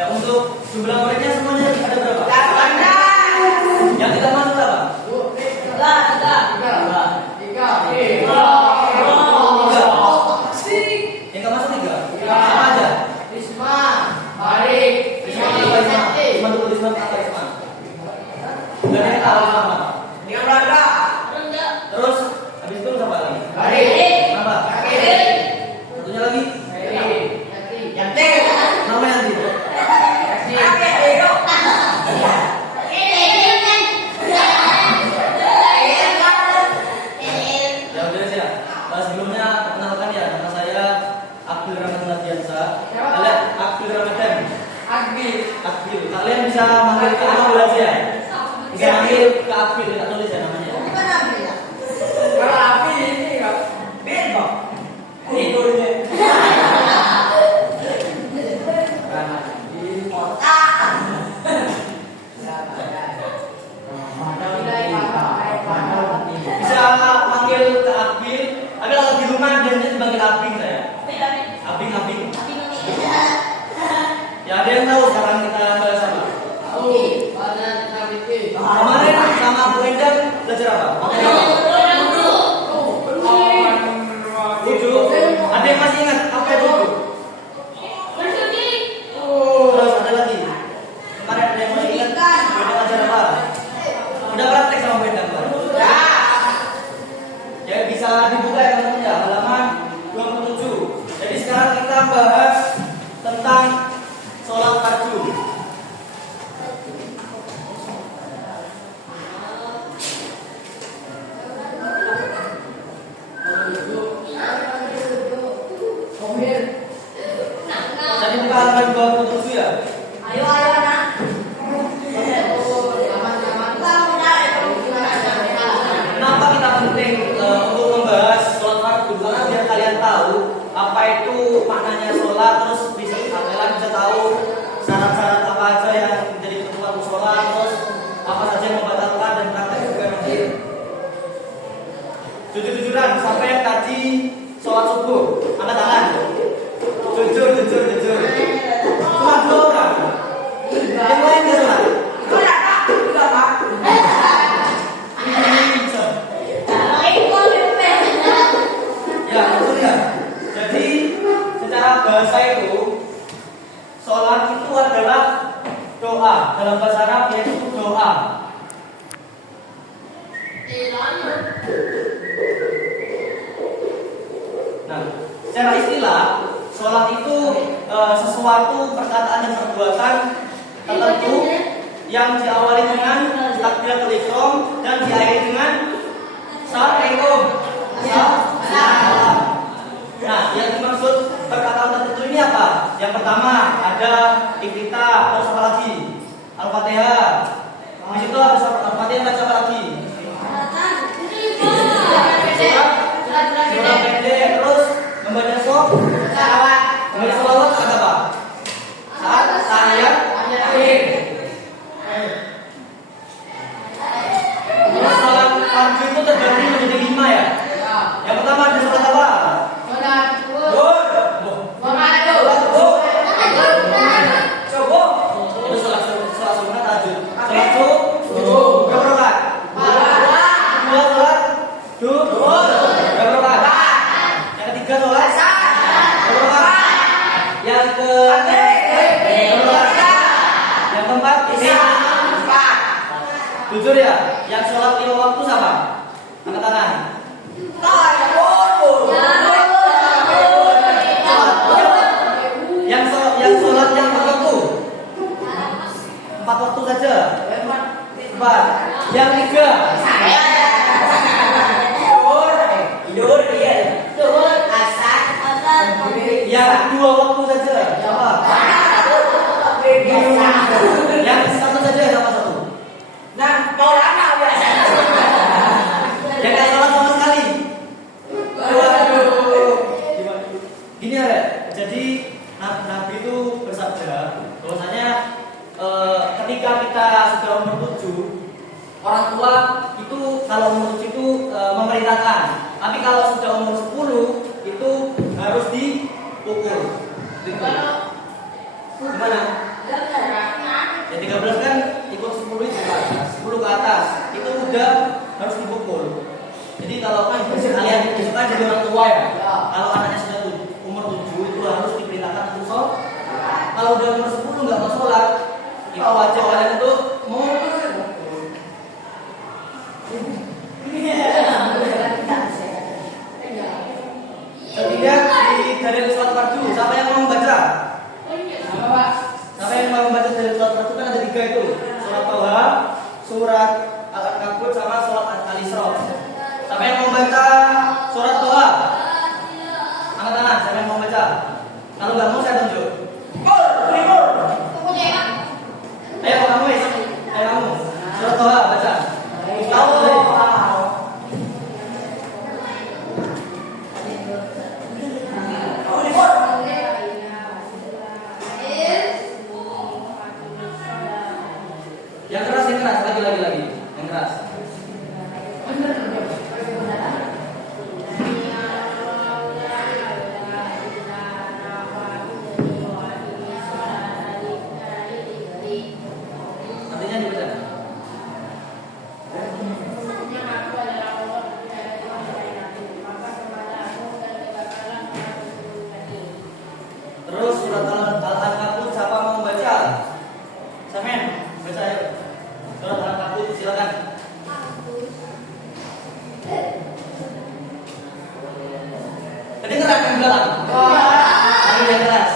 Untuk jumlah muridnya semuanya ada berapa? Yang tidak masuk berapa? Tiga. Yang nggak masuk tiga? Apa aja? Risma apa Risma? Udah ada tahu sama. Terus habis itu siapa lagi? Kenapa? Satunya lagi? Nama nanti. Ya udah sih ya. Sebelumnya perkenalkan ya, nama saya Akbil Ramadan Ardiansa. Kalian Akbil Ramadan. Akbil. Kalian bisa manggil ke Akbil aja ya. Bisa manggil ke Akbil, tidak tulis ya namanya. Bisa manggil ke Akbil. Tapi kalau di rumah biasanya dipanggil Abing saya. Abing. Ya ada yang tahu sekarang kita bahas apa? Kemarin sama Bu Endang belajar apa? Wudu. Ada yang masih ingat apa itu wudu? Terus ada lagi. Kemarin ada yang masih ingat Bu Endang belajar apa? Udah praktek sama Bu Endang kan? Ya bisa dibuka ya teman-teman ya, halaman 27. Jadi sekarang kita bahas tentang sholat fardu. Jadi buka halaman 27 ya. Kenapa kita penting untuk membahas sholat fardu? Karena biar kalian tahu apa itu maknanya sholat, terus kalian bisa tahu syarat-syarat apa aja yang menjadi ketentuan sholat, terus apa saja yang membatalkan dan praktek juga nanti. Jujur-jujuran, siapa yang tadi sholat subuh? Angkat tangan. Jujur. Cuma 2 orang. Yang lain nggak sholat? Ya, betul ya. Jadi secara bahasa itu sholat itu adalah doa. Dalam bahasa Arab yaitu doa. Nah, secara istilah sholat itu sesuatu perkataan dan perbuatan tertentu yang diawali dengan takbiratul ihram dan diakhiri dengan assalamualaikum. Nah, yang dimaksud perkataan tertentu ini apa? Yang pertama ada iftitah, terus apa lagi? Al-Fatihah. Di situ ada Al-Fatihah, baca apa lagi? Surah pendek, terus membaca sholawat. Membaca sholawat saat apa? Saat tahiyat akhir. Terus sholat fardu itu terbagi menjadi 5 ya. Yang pertama ada sholat apa? Itu sholat sunat tahajud. Sholat subuh berapa rakaat? 2 sholat duhur berapa rakaat? Yang ketiga sholat berapa rakaat? Yang yang keempat ini 4. Jujur ya, yang sholat 5 waktu sama? Angkat tangan. Yang sholat yang 4 waktu? 4 waktu saja. 4. Yang 3? Duhur dia. Asar. Yang 2 waktu saja. Apa? Yang 1 saja sama 1. Nah, mau lama biasa. Yang nggak sholat sama sekali. Waduh. Gini ya, jadi Nabi itu bersabda bahwasanya ketika kita sudah umur 7, orang tua itu kalau umur 7 itu memerintahkan, tapi kalau sudah umur 10 itu harus dipukul. Gimana? Ya 13 kan ikut 10 itu ke atas, 10 ke atas itu udah harus dipukul. Jadi kalau kalian itu kan jadi orang tua ya, kalau anaknya sudah umur 7 itu harus diperintahkan untuk sholat. Kalau udah umur 10 nggak mau sholat, itu wajib kalian untuk mukul. Ketiga dari sholat fardu, siapa yang mau membaca? Siapa yang mau membaca dari sholat fardu kan ada 3 itu, surat Toha, surat Al-Ankabut sama surat Al-Isra. Siapa yang mau membaca surat Toha? Angkat tangan, siapa yang mau membaca? Kalau nggak mau saya tunjuk. Ayo kamu, ayo kamu. Surat Toha baca. Yang keras, lagi, yang keras. Artinya dibaca. Terus surat Al-Ankabut siapa mau membaca? Samen, baca ayo. Surat Al-Ankabut silakan. Kedengeran yang belakang? Yang keras.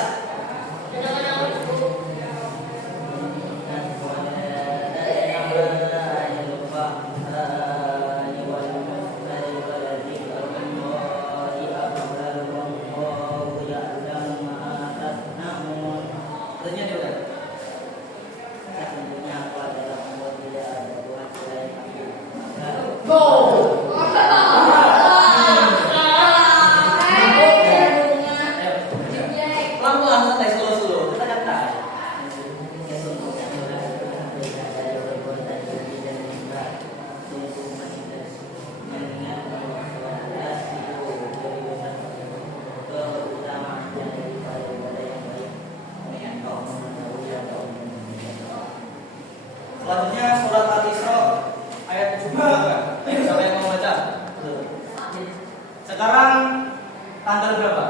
Artinya dia udah. Pelan-pelan santai slow. Kita santai. Selanjutnya surat Al-Isra ayat 72. Siapa yang mau baca? Sekarang tanggal berapa?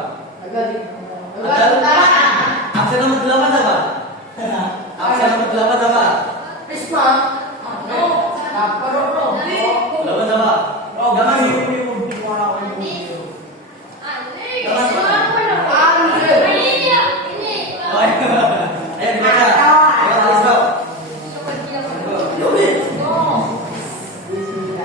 Absen nomor 8 apa? Absen nomor 8 apa? Risma. 8 apa? Enggak masuk. Ayo dibaca.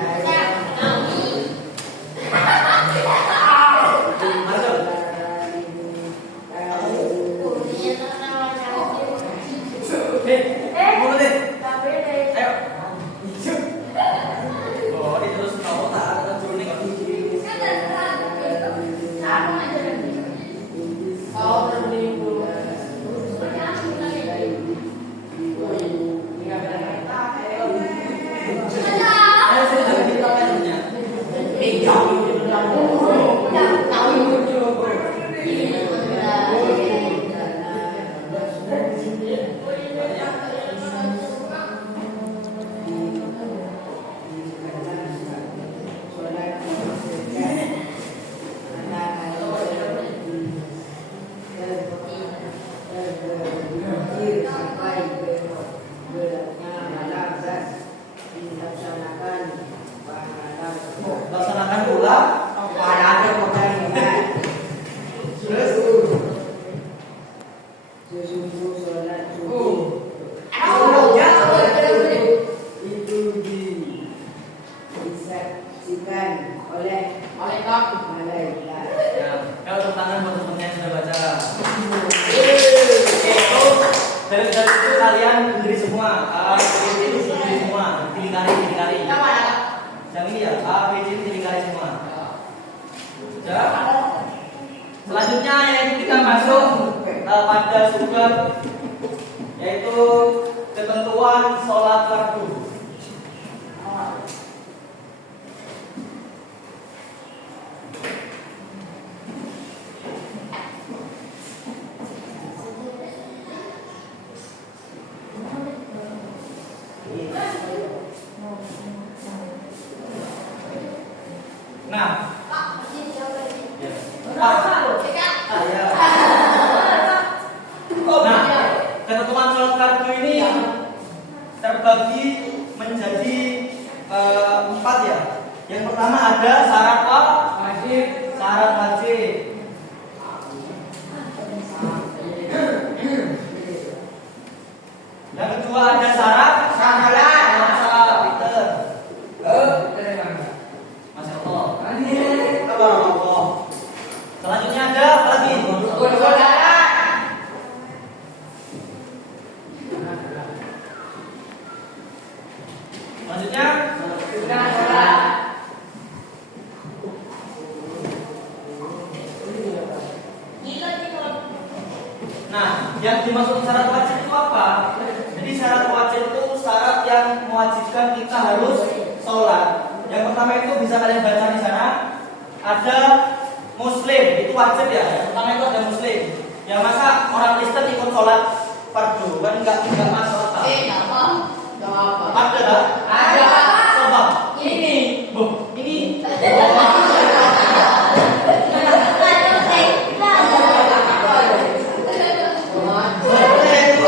Surat Al-Isra. Laksanakan pula sesungguh sholat itu disaksikan oleh malaikat. ya, kalau tangan buat temennya yang sudah baca. Itu dari itu kalian berdiri semua. Berdiri semua. Dilingkari. Yang ini ya, A, B, C dilingkari semua. Sudah. Selanjutnya yaitu kita masuk pada surat yaitu ketentuan sholat fardu. Nah, ya. Ya. Nah, ketentuan sholat fardu ini terbagi menjadi 4 ya. Yang pertama ada syarat wajib. Syarat wajib. Yang kedua ada syarat syahadat. Peter. Masya Allah. Allah. Selanjutnya ada apa lagi? Rukun salat. Selanjutnya sunnah salat. Nah, yang dimaksud syarat wajib itu apa? Jadi syarat wajib itu syarat yang mewajibkan kita harus sholat. Yang pertama itu bisa kalian baca di sana. Ada muslim, itu wajib ya. Yang pertama itu ada muslim. Ya masa orang Kristen ikut sholat fardu kan enggak masuk akal. Ada tak? Ada. Coba. Ini, bu, ini. Itu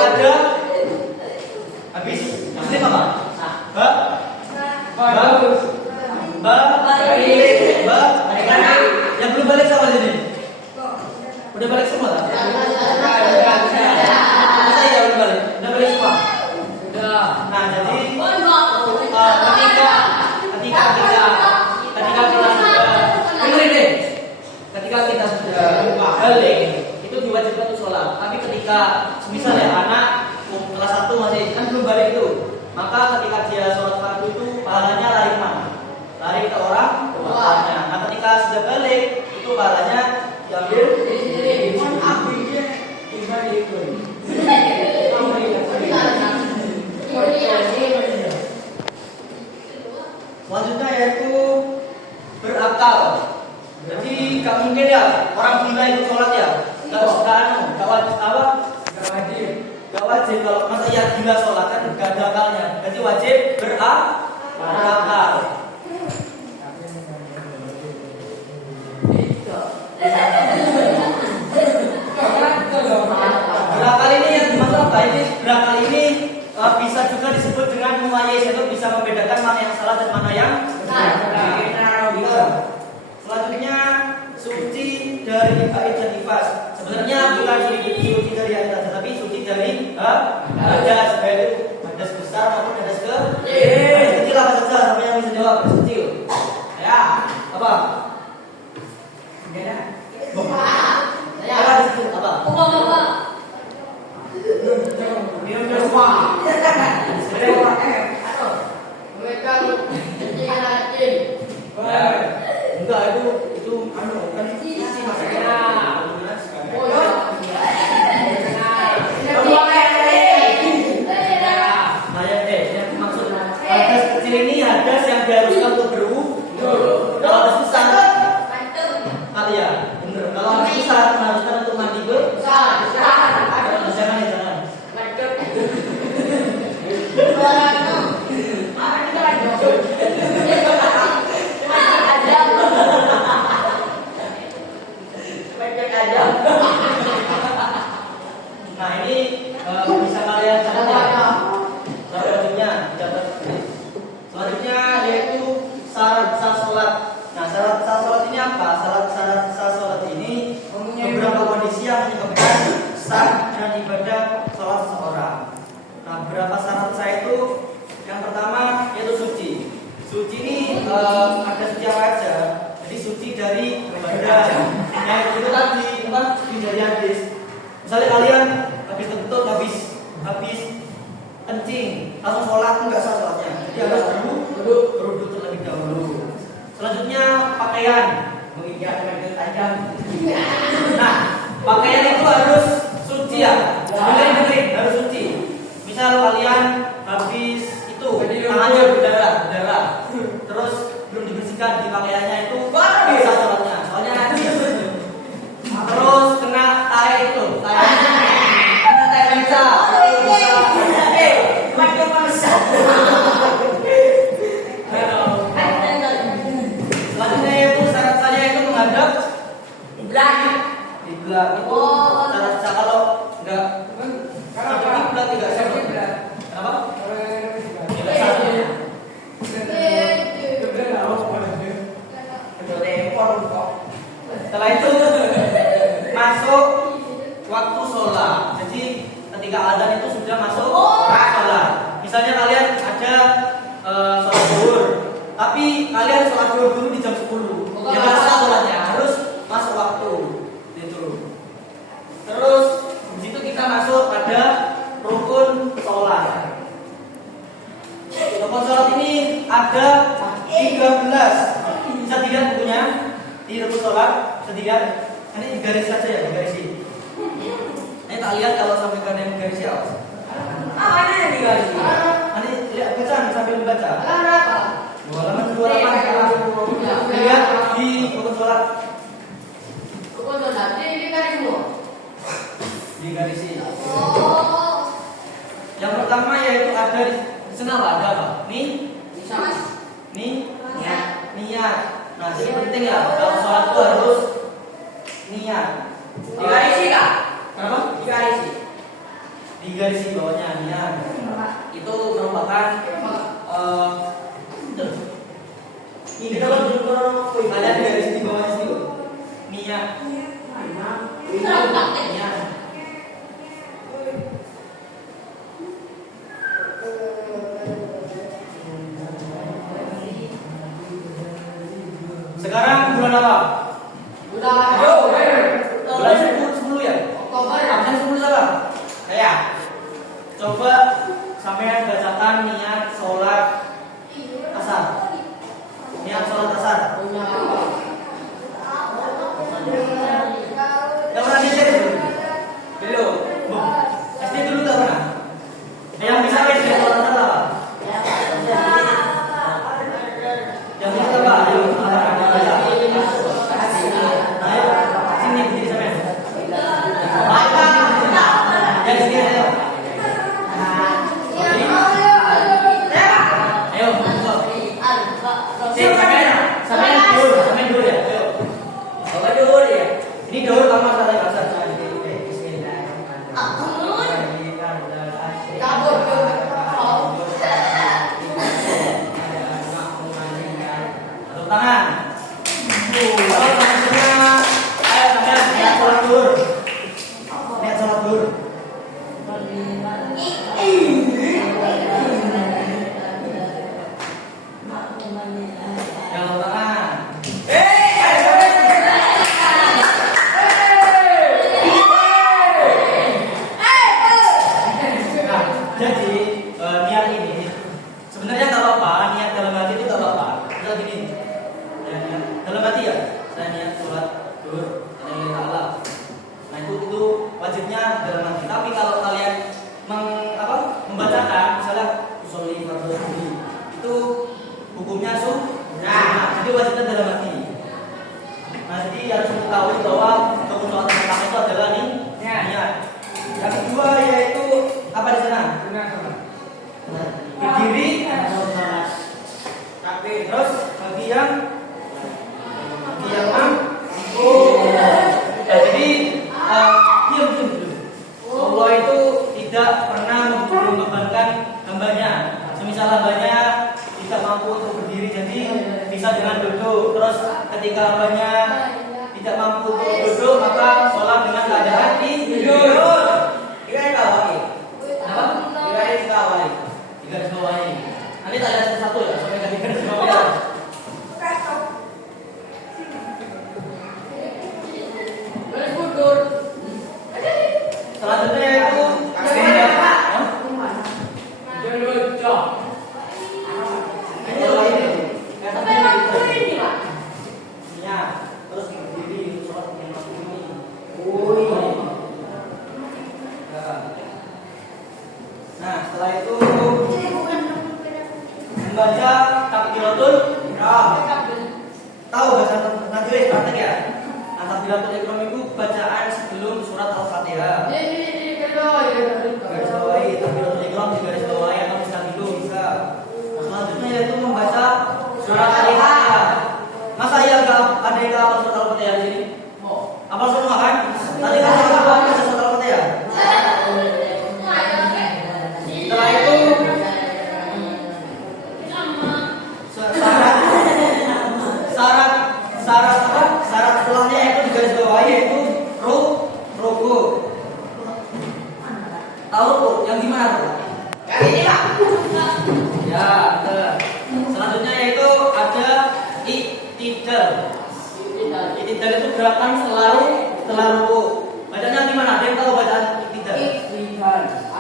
ada. Habis muslim apa? Bagus. Yang belum balik sama sini? Udah balik semua tak? Masa ya udah balik? Udah balik semua? Udah. Nah jadi ketika kita sudah balik itu diwajibkan untuk sholat. Tapi ketika misalnya anak kelas 1 masih kan belum balik itu, maka ketika dia sholat fardu itu pahalanya lari mana? Lari ke orang tuanya. Nah ketika sudah balik itu pahalanya diambil selanjutnya yaitu berakal. Jadi gak mungkin ya orang gila itu sholat ya. Gak wajib kalau masa ya gila sholat kan gak ada akalnya. Jadi wajib berakal. Berakal ini yang dimaksud apa? Ini berakal ini bisa juga disebut dengan mumayyiz, itu bisa membedakan mana yang salah dan mana yang benar. Selanjutnya suci dari haid dan nifas. Sebenarnya bukan suci dari haid saja, tapi suci dari hadas, baik itu hadas besar maupun hadas kecil. Apa saja? Siapa yang bisa jawab? Hadas kecil. Ya, apa? Hadas kecil apa? Minum semua. Enggak itu kan isi masaknya. Oh ya. Yang maksud hadas kecil ini hadas yang diharuskan untuk berwudu. Kalau hadas besar kali ya, bener. Kalau hadas besar diharuskan untuk mandi besar. Jangan. Nah ini bisa kalian catat ya. Selanjutnya yaitu syarat sah sholat. Nah syarat sah sholat ini apa? Syarat sah sholat ini mempunyai beberapa kondisi yang menyebabkan sah dan ibadah sholat seseorang. Nah beberapa syarat sah itu yang pertama yaitu suci. Suci ini ada suci apa aja? Jadi suci dari badan. Yang itu tadi suci dari hadis. Misalnya kalian habis kentut, habis kencing, langsung sholat enggak sah sholatnya. Jadi harus berwudu terlebih dahulu. Selanjutnya pakaian, mengingat tajam. Nah, pakaian itu harus suci ya. Dengerin, harus suci. Misal kalian habis itu tangannya berdarah, terus belum dibersihkan di pakaiannya itu baru bisa sholatnya. Soalnya najis. Terus kena tai itu, kena tai bisa. Selanjutnya itu tidak sama. Kenapa? Tidak sama. Setelah itu masuk waktu sholat. Jadi ketika azan itu sudah masuk sholat. Misalnya kalian ada sholat zuhur, tapi kalian sholat zuhur dulu di jam 10. Jangan salah sholatnya, harus masuk waktu. Gitu. Terus di situ kita masuk pada rukun sholat. Rukun sholat ini ada 13. Bisa dilihat bukunya di rukun sholat. Bisa dilihat. Ini digaris saja ya, digarisi. Ini tak lihat kalau sampai kalian digarisi ya. Mana yang digaris? Nanti lihat baca sambil membaca. Halaman 28. Lihat di rukun sholat. Digarisi. Yang pertama yaitu ada di sana ada apa? Nih, niat. Nah, ini penting ya. Dalam sholat itu harus niat. Digarisi kah? Kenapa? Digarisi bawahnya niat. Itu merupakan ini kalau kalian digarisi di bawahnya situ. Niat. Niat. Sekarang bulan apa? Bulan 10 ya? Absen 10 siapa? Saya. Coba sampai bacakan niat sholat asar. Niat sholat asar. Gak pernah diajar belum? Belum. SD dulu gak pernah. Yang bisa SD sholat asar apa? Yang bisa apa? Ayo. Sini berdiri sampai. Yang sini ayo. Ayo. Sampai dulu ya. Ayo. Ini dulu kamar saya bahasa. Tangan. Ayo sampai niat sholat zuhur. Niat sholat zuhur. Yang tangan. Nah, jadi niat ini sebenarnya nggak apa-apa. Niat dalam hati itu nggak apa-apa. Misal gini. Dalam hati ya, saya niat sholat zuhur karena Allah. Nah itu wajibnya dalam hati. Tapi kalau kalian membacakan, misalnya usolli fardhu subuh, itu hukumnya sunnah. Jadi wajibnya dalam hati. Nah jadi harus mengetahui bahwa rukun sholat yang pertama itu adalah niat. Yang kedua yaitu apa di sana? Berdiri. Terus bagi yang jadi diam dulu. Allah itu tidak pernah membebankan hambanya. Semisal hambanya tidak mampu untuk berdiri, jadi bisa dengan duduk. Terus ketika hambanya tidak mampu untuk duduk, maka sholat dengan keadaan tidur. Digaris bawahi. Nanti tak ada satu ya, sampai ke digaris bawahi. Selanjutnya itu terus berdiri sholat dengan waktu ini. Nah setelah itu membaca takbiratul ihram. Tahu baca nanti praktek ya. Nah takbiratul ihram itu bacaan sebelum surat Al-Fatihah. Garis bawahi takbiratul ihram di garis bawahi atau bisa dulu bisa. Nah selanjutnya yaitu membaca surat Al-Fatihah. Masa iya ada yang hafal surat Al-Fatihah di sini? Hafal semua kan? Tadi kan baca surat Al-Fatihah. tahu kok yang gimana tuh? Yang ini Pak. Ya, betul. Selanjutnya yaitu ada iktidal. Iktidal itu gerakan setelah ruku. Bacanya gimana? Ada yang tahu bacaan iktidal?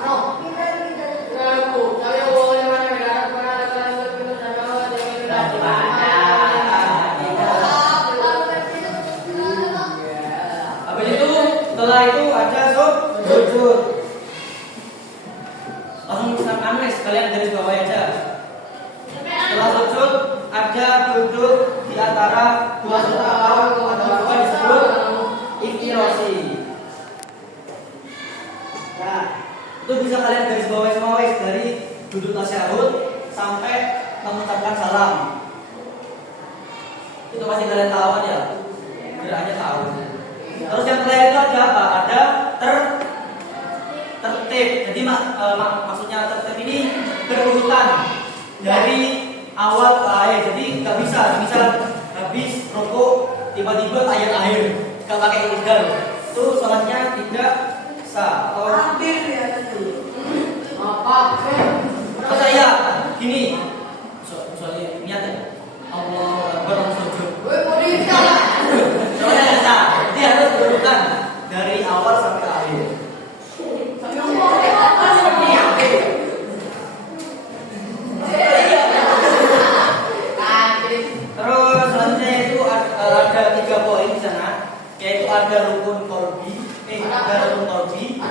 Ano? Lagu. Tapi boleh mana negara mana Habis itu setelah itu ada sujud. Langsung nulis kalian garis bawah aja. Setelah sujud ada duduk di antara dua sentral atau juga disebut iftirasi. Nah, itu bisa kalian garis bawah semua dari duduk tasyahud sampai mengucapkan salam. Itu pasti kalian tahu kan ya? Gerakannya tahu. Terus yang terakhir itu ada apa? Ada tertib. Jadi maksudnya tertib ini berurutan dari awal ke akhir. Jadi nggak bisa misal habis rukuk tiba-tiba ayat-ayat nggak pakai iktidal. Itu sholatnya tidak sah. Atau hampir ya itu. Apa? atau saya gini. Soalnya niat ya. Allah Akbar sujud. Soalnya bisa. Jadi harus berurutan dari awal sampai akhir. Terus selanjutnya itu ada 3 poin di sana, yaitu ada rukun qalbi, ada rukun qalbi,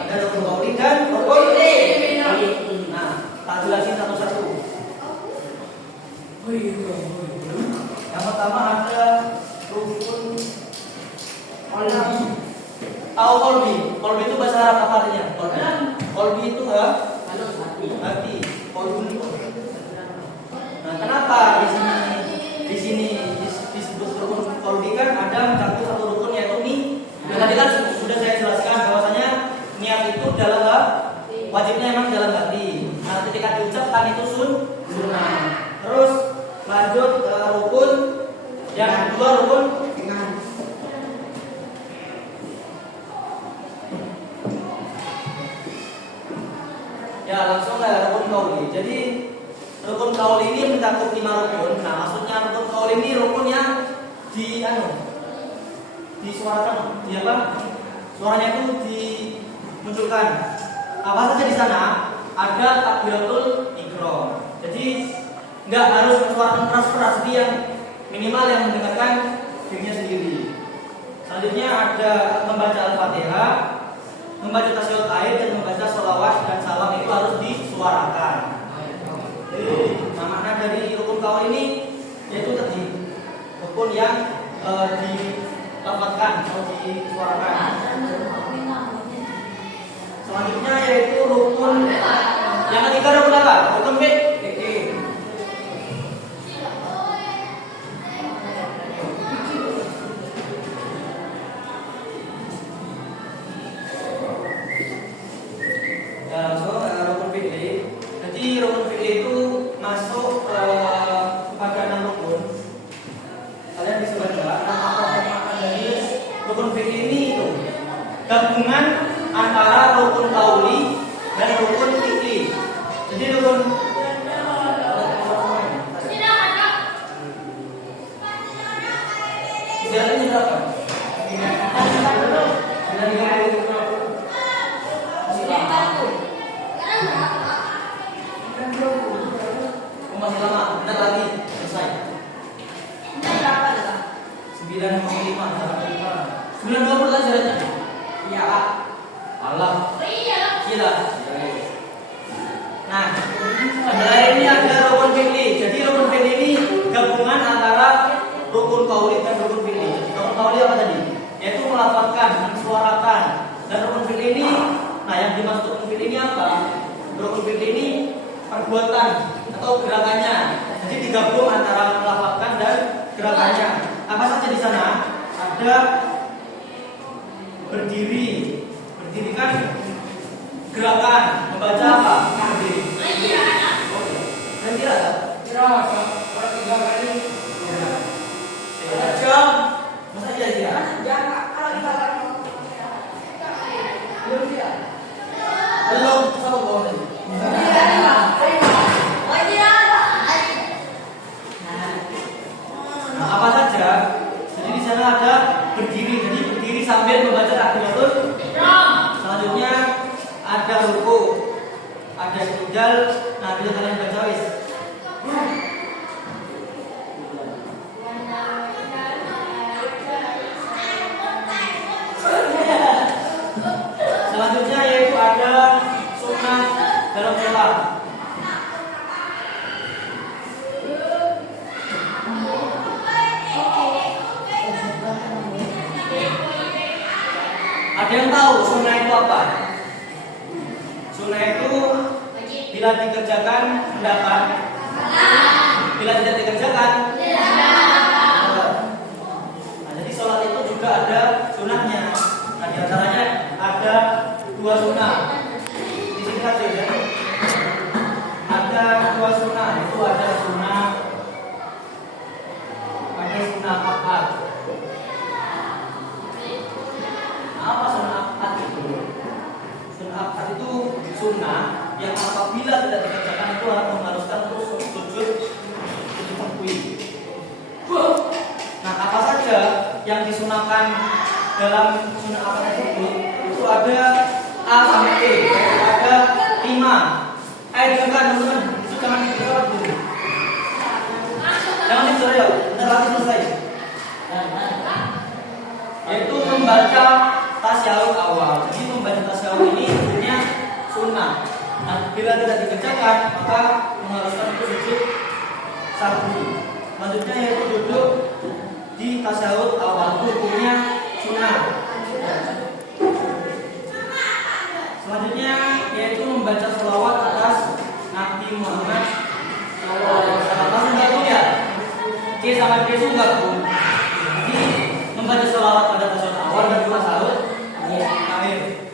ada rukun qauli dan rukun fi'li. Nah, tak jelasin satu-satu. Yang pertama ada rukun qalbi. Tahu qalbi? Qalbi itu bahasa Arab apa artinya? Qalbi. Qalbi itu hati. Qalbi. Nah, kenapa di sini disebut rukun qalbi kan ada mencakup satu rukun yaitu ini. Nah, tadi kan sudah saya jelaskan bahwasanya niat itu dalam wajibnya memang dalam hati. Nah, ketika diucapkan itu sunnah. Terus lanjut ke rukun yang kedua, rukun ya langsung ke rukun qauli. Jadi rukun qauli ini mencakup 5 rukun. Nah, maksudnya rukun qauli ini rukun yang disuarakan, di apa? Suaranya itu dimunculkan. Apa saja di sana? Ada takbiratul ihram. Jadi nggak harus suara keras-keras, dia yang minimal yang mendengarkan dirinya sendiri. Selanjutnya ada membaca Al-Fatihah, membaca tasyahud akhir dan membaca sholawat dan salam itu harus disuarakan. Nah, makna dari rukun qauli ini yaitu tadi rukun yang dilafadzkan atau disuarakan. Selanjutnya yaitu rukun yang ketiga, rukun apa? Rukun fi'li. Ya, so rukun fi'li. Jadi rukun fi'li itu masuk pada 6 rukun. Kalian bisa baca apa dari rukun fi'li ini itu gabungan antara rukun qauli dan rukun fi'li. Jadi rukun Jalannya berapa? Masih lama, bentar lagi selesai. 9,5. 9,20 kan jaraknya? Iya Pak. Allah. Gila. Nah, sebelah ini ada rukun fi'li. Jadi rukun fi'li ini gabungan antara rukun qauli dan rukun fi'li. Rukun qauli apa tadi? Yaitu melafadzkan, mensuarakan. Dan rukun fi'li ini, nah yang dimaksud rukun fi'li ini apa? Rukun fi'li ini perbuatan atau gerakannya. Jadi digabung antara melafadzkan dan gerakannya. Apa saja di sana? Ada berdiri. Berdiri kan gerakan, membaca apa? Berdiri. Dan kira Orang 3 kali. jam. Masa jadi ya? Jangan kalau 5 kali. Belum tidak. Belum sombong. Nah, apa saja? Jadi di sana ada berdiri. Jadi berdiri sambil membaca takbiratul. Selanjutnya ada ruku, ada istidlal. Nah, bisa kalian baca wis. Selanjutnya yaitu ada sunnah dalam sholat. Ada yang tahu sunnah itu apa? Sunnah itu bila dikerjakan mendapat, bila tidak dikerjakan tidak. Nah, jadi sholat itu juga ada sunnahnya. Nah, diantaranya ada 2 sunnah. Di sini saja ya. Ada 2 sunnah, itu ada sunnah akad. Apa sunnah akad itu? Sunnah akad itu sunnah yang apabila tidak dikerjakan itu mengharuskan terus sujud takwi. Nah, apa saja yang disunahkan dalam sunnah akad tersebut? Itu ada A sampai E, ada 5. Dengarkan teman-teman, itu jangan dijawab dulu. Jangan dijawab ya, bentar lagi selesai. Yaitu membaca tasyahud awal. Jadi membaca tasyahud ini sebenarnya sunnah. Nah, bila tidak dikerjakan maka mengharuskan itu sujud sahwi. Selanjutnya yaitu duduk di tasyahud awal, itu hukumnya sunnah. Selanjutnya yaitu membaca sholawat atas Nabi Muhammad SAW. Langsung gabung ya. C sama D itu gabung. Jadi membaca sholawat pada tasyahud awal dan tasyahud akhir.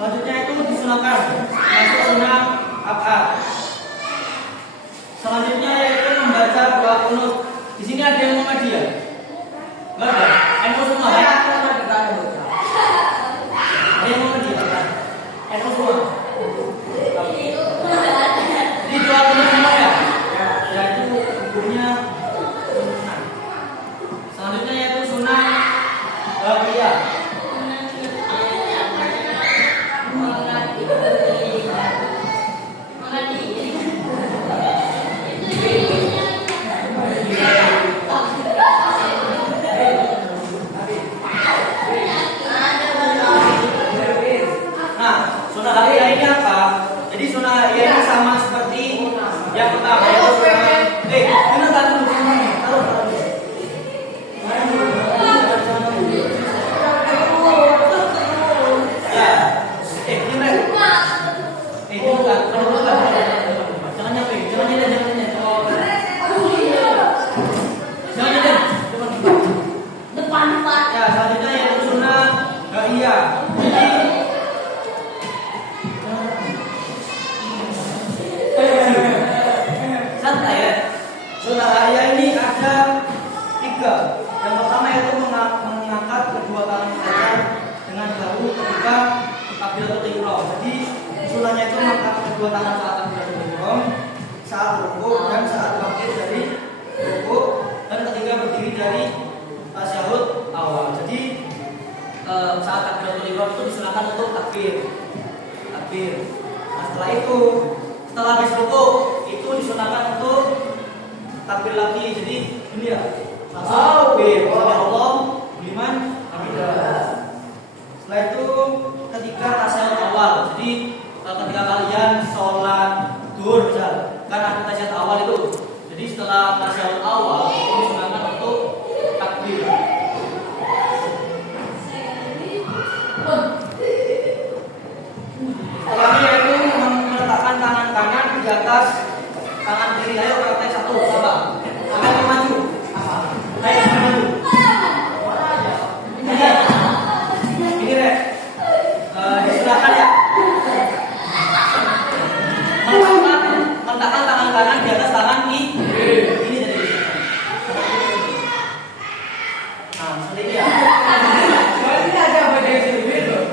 Selanjutnya itu disunahkan masuk sunnah akad. Selanjutnya yaitu membaca doa kunut. Di sini ada yang Muhammadiyah? Enggak ada. NU semua. Ada yang Muhammadiyah? NU semua. Jadi doa kunut semua ya? Ya itu hukumnya sunnah. Selanjutnya yaitu sunnah baqiyah. Sunnah baqiyah ini apa? Jadi sunnah baqiyah ini sama seperti yang pertama yaitu sunnah. Ini tak dulu semuanya. Taruh. Ya. Ini mereka. Ini bukan. Jangan nyampe. Jangan nyampe. Depan Pak. Ya, selanjutnya yaitu sunnah baqiyah. Santai ya. Sunnah baqiyah ini ada 3. Yang pertama yaitu mengangkat kedua tangan kita dengan bahu ketika takbiratul ihram. Jadi sunnahnya itu mengangkat kedua tangan saat takbiratul ihram, saat rukuk dan saat bangkit dari rukuk, dan ketika berdiri dari tasyahud awal. Jadi saat takbiratul ihram itu disunahkan untuk takbir. Nah, setelah habis rukuk itu disunahkan untuk takbir lagi. Jadi ini ya. Langsung takbir Allah liman hamidah. Setelah itu ketika tasyahud awal. Jadi ketika kalian sholat duhur misal, kan ada tasyahud awal itu. Jadi setelah tasyahud awal itu disunahkan untuk takbir. Setelahnya itu meletakkan tangan kanan di atas tangan kiri. Ayo praktek satu, coba. Tangan yang maju. Ayo maju. Ini Rek. Diserahkan ya. Meletakkan tangan kanan di atas tangan kiri. Ini jadi. Nah, seperti ini ya. Berarti ada apa dari sini? Tidak.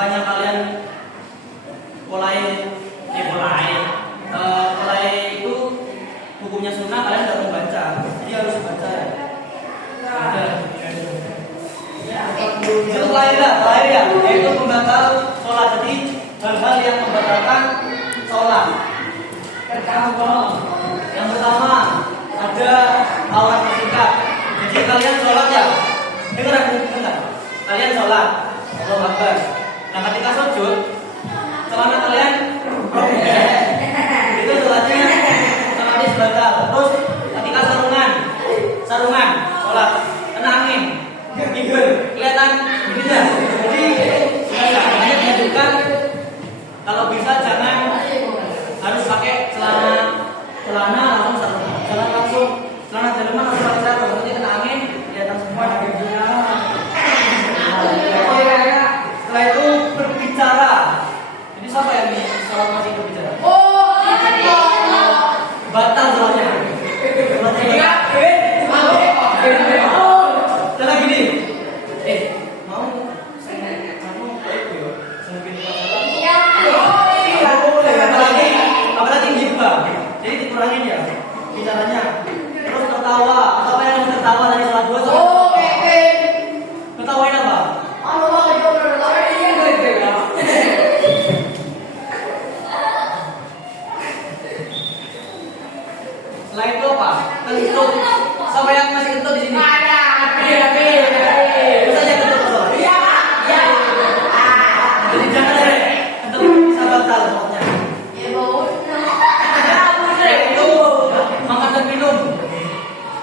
bukannya kalian mulai itu hukumnya sunnah kalian nggak membaca, jadi harus baca ya. Itu lahiriah yaitu pembatal sholat. Jadi hal-hal yang membatalkan sholat. Yang pertama ada aurat terbuka. Jadi kalian sholat ya, dengar kalian sholat, Allahu Akbar. Nah ketika sujud, celana kalian robek, itu sholatnya otomatis batal. Terus ketika sarungan sholat, kena angin, tidur, kelihatan beda. Jadi hanya dianjurkan kalau bisa jangan harus pakai celana langsung sarungan, jangan langsung celana dalaman langsung pakai sarung, nanti kena angin kelihatan semua. Setelah itu berbicara. Ini siapa yang sholat masih berbicara? Batal sholatnya. Setelah gini, mau kamu itu ya, semakin apalagi ghibah. Jadi dikurangin ya bicaranya. Terus tertawa, apa yang tertawa dari sholat dua? Ketawain apa? Setelah itu apa? Kentut. Siapa yang masih kentut di sini? Bisa aja kentut sholat. Jadi jangan deh. Kentut bisa batal sholatnya. Itu makan dan minum.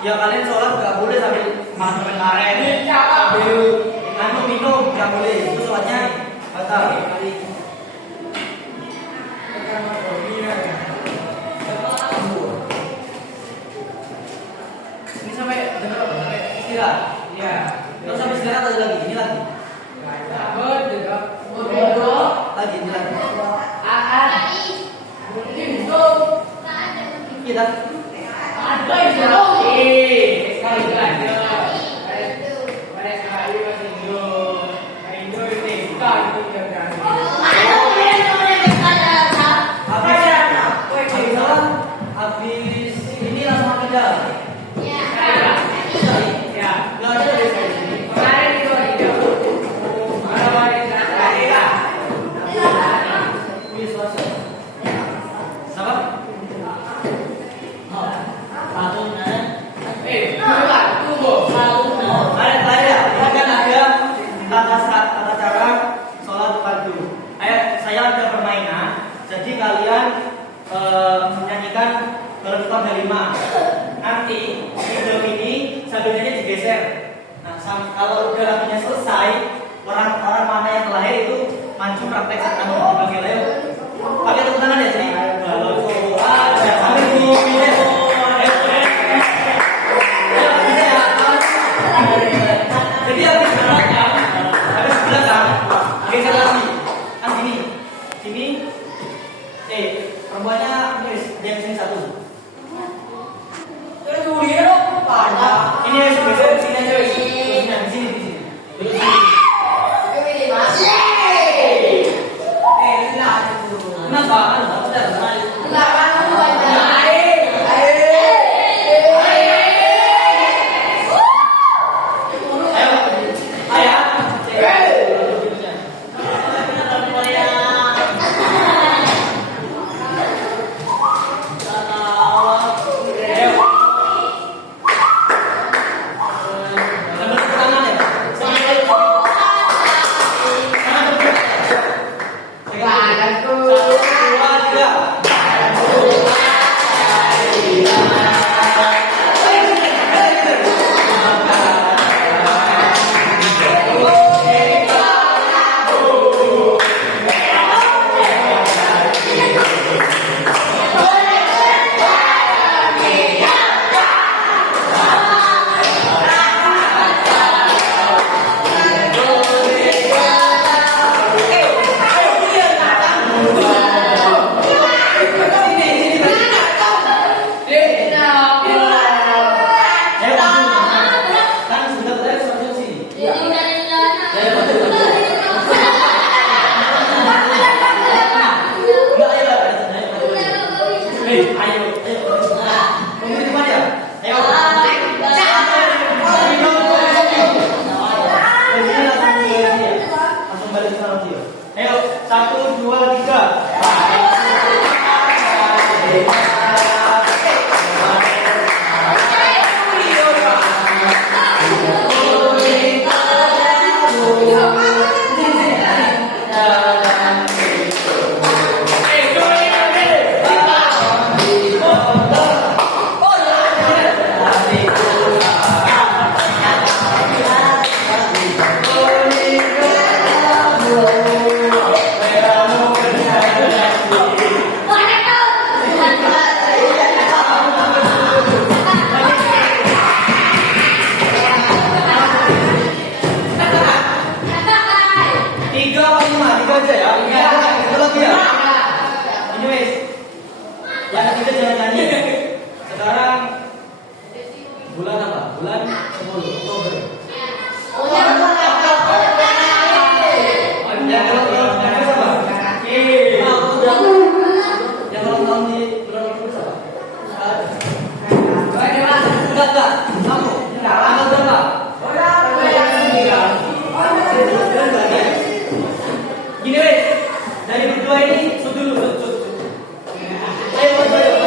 Ya kalian sholat nggak boleh sambil makan kemarin. Sambil minum nggak boleh. Itu sholatnya batal. Ini sampai dengar apa? Sampai istirahat. Ya. Terus sampai istirahat ada lagi. Ini lagi. Lagi ini lagi. Kita habis ini langsung makan jalan. Nggak ada dari sini. Wih, selesai. Siapa? Ada ya. Ini kan ada tata cara sholat sama dia. Ayo, 1, 2, 3. Tiga aja ya. Satu lagi ya. Ini wes. Yang ketiga jangan nyanyi. Sekarang bulan apa? Bulan 10 Oktober. Yang ulang tahun siapa? Yang ulang tahun di bulan Oktober siapa? Enggak. Kamu. Tanggal berapa? Gini wes, dari berdua ini sud dulu, sud. Ayo berdua yuk,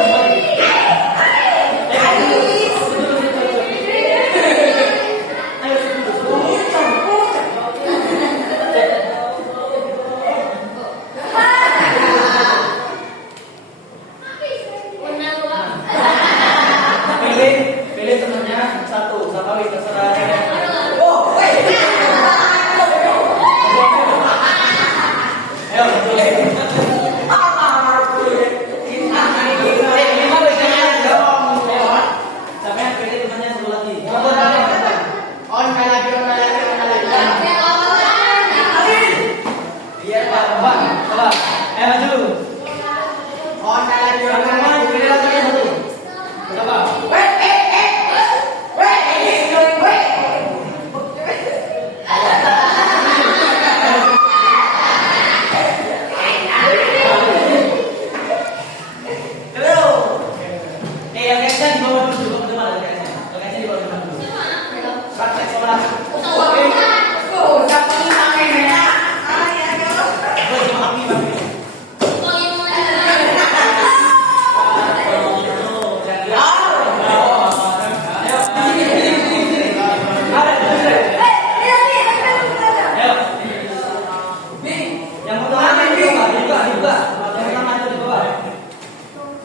pilih temennya satu, siapa wis terserah. Ayo,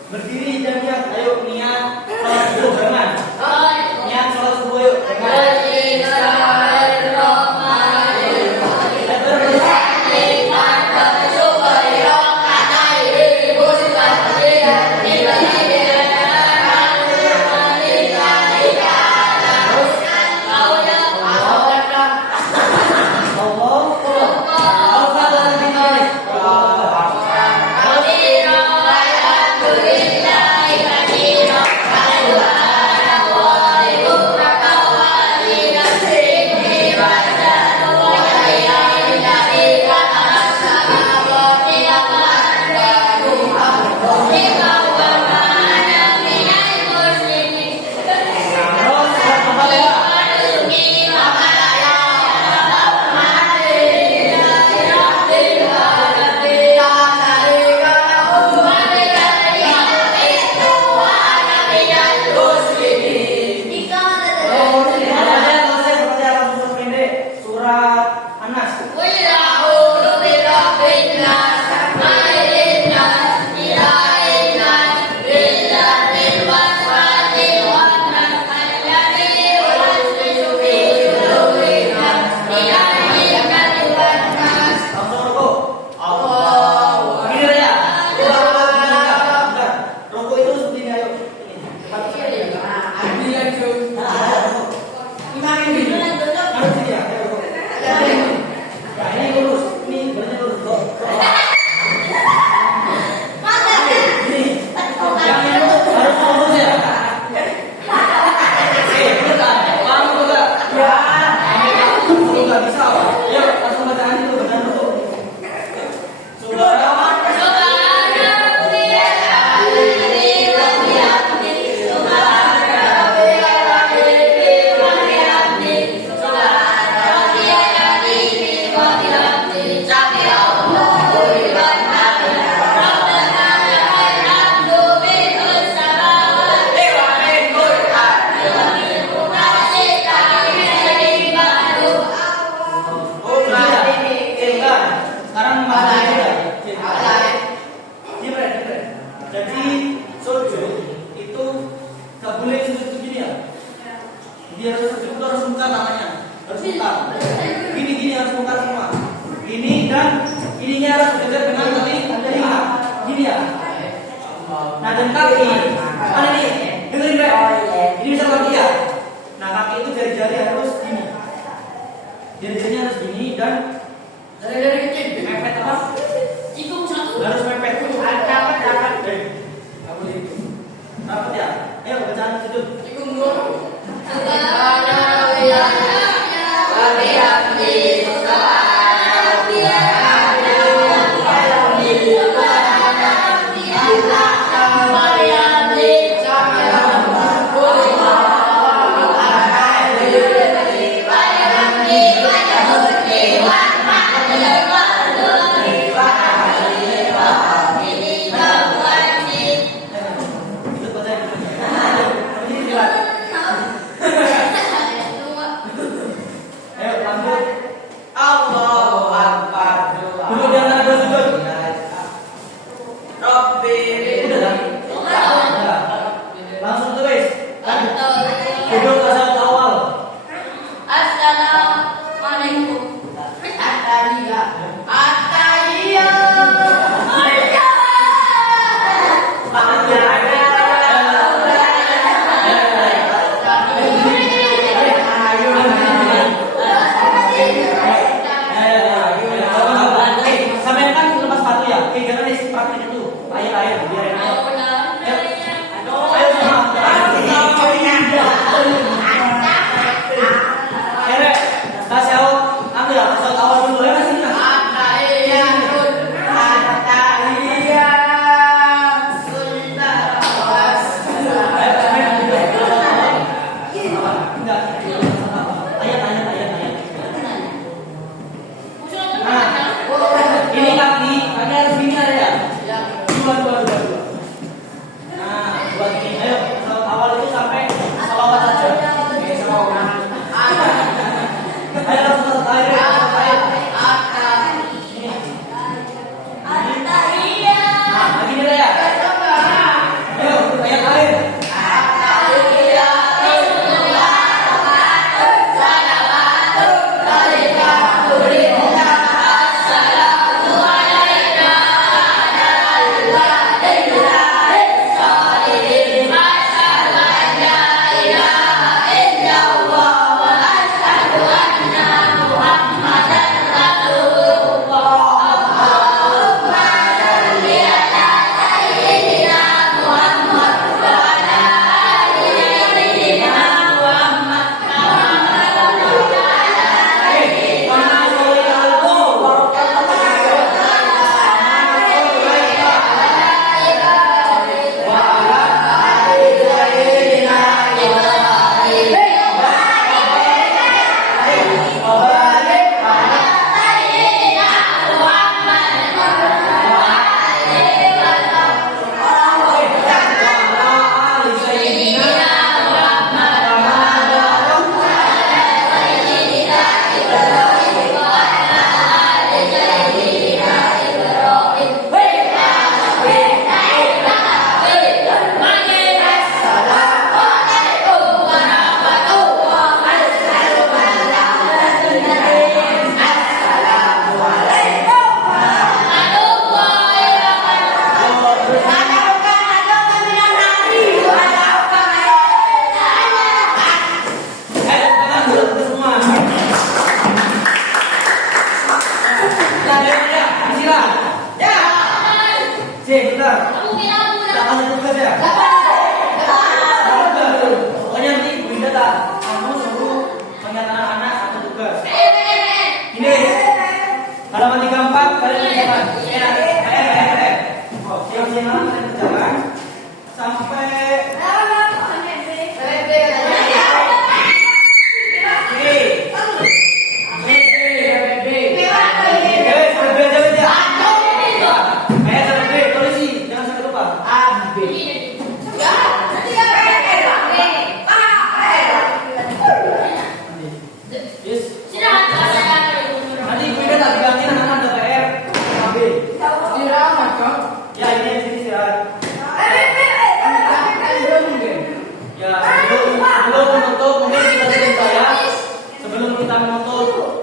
berdiri dan niat, ayo niat sholat subuh barengan. Niat sholat subuh yuk. Ini lurus, ini benar lurus. dan ininya harus dekat dengan tadi gini ya. Nah dan kaki, mana nih? Dengerin Bre. Ini bisa kaki ya. Nah kaki itu jari-jari harus gini. Jari-jarinya harus gini dan Dari kecil. mepet apa? Harus mepet. Dapat. Rapat ya. Ayo bacaan situ. Itu bacaan. Ini silat. Ayo lanjut. Allahu Akbar. Duduk di antara dua sujud. Rabbi. Udah kan? Udah. Langsung tulis. Kan? Duduk tasawuf awal. Sampai kan lepas sepatu ya? Oke, jangan nih praktek itu. Air, biar enak. Ayo semua. Ere, tasawuf, ambil tasawuf awal dulu ya sini. Ini kaki harus gini ada ya? Dua. Nah, buat gini. Ayo, tasawuf awal itu sampai salawat saja. Ayo langsung tasawuf air. Nah, gini deh ya. Ayo, banyak air. Pokoknya nanti Bunda tak kamu suruh mengingat anak-anak satu tugas. Ini halaman 34 kalian kerjakan. Siang-siang kalian kerjakan sampai sebelum kita menutup